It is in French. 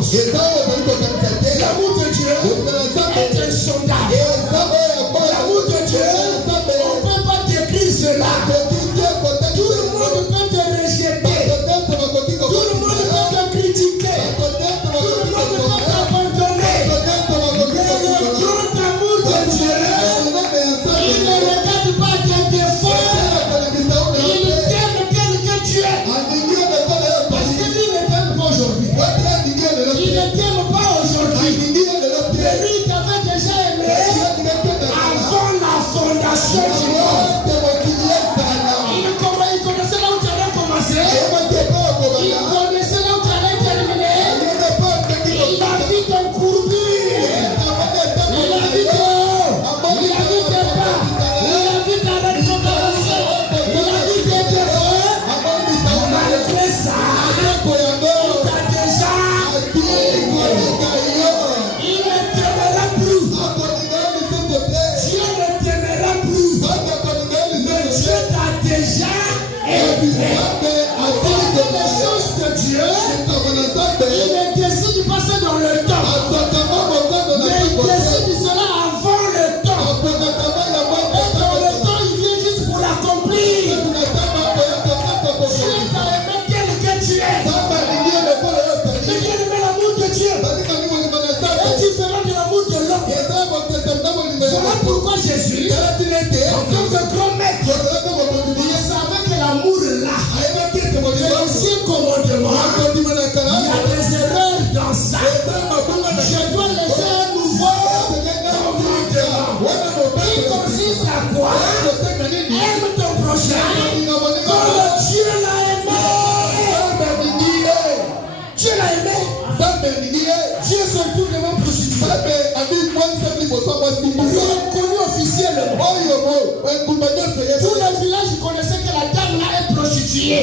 pense. L'amour de Dieu est insondable. L'amour de Dieu, on ne peut pas décrire cela. Tout le monde peut te rejeter. Tout le monde peut te critiquer. Tout le monde peut t'abandonner. Mais le grand amour de Dieu, il ne regarde pas tes défauts. Il t'aime tel que tu es. Parce qu'il ne t'aime pas aujourd'hui. Il ne t'aime pas aujourd'hui. Mais lui t'avait déjà aimé avant la fondation du monde. Il connaissait là où tu allais commencer. Il connaissait là où tu allais terminer. Il a vu ton courbure. Il a vu ton haut. Il a vu tes pas. Il a vu ta rétrogradation. Il a vu tes défauts. Malgré ça, il t'a déjà il ne t'aimera plus. Dieu ne t'aimera plus. Mais Dieu t'a déjà aimé. Avec les choses de Dieu, il décide de passer dans le temps. Mais il décide de cela avant le temps. Et dans le temps, il vient juste pour l'accomplir. Dieu t'a aimé tel que tu es. Mais Dieu aimé l'amour de Dieu est différent de l'amour de l'homme. Voilà pourquoi Jésus, en tant que grand maître, il savait que l'amour là, l'ancien commandement, il y a des erreurs dans ça. Je dois laisser un nouveau commandement. Il consiste à quoi? Aime ton prochain comme Dieu l'a aimé. Dieu l'a aimé. Dieu se trouve devant prostituée. Il est connu officiellement. Tout le village connaissait que la dame là est prostituée.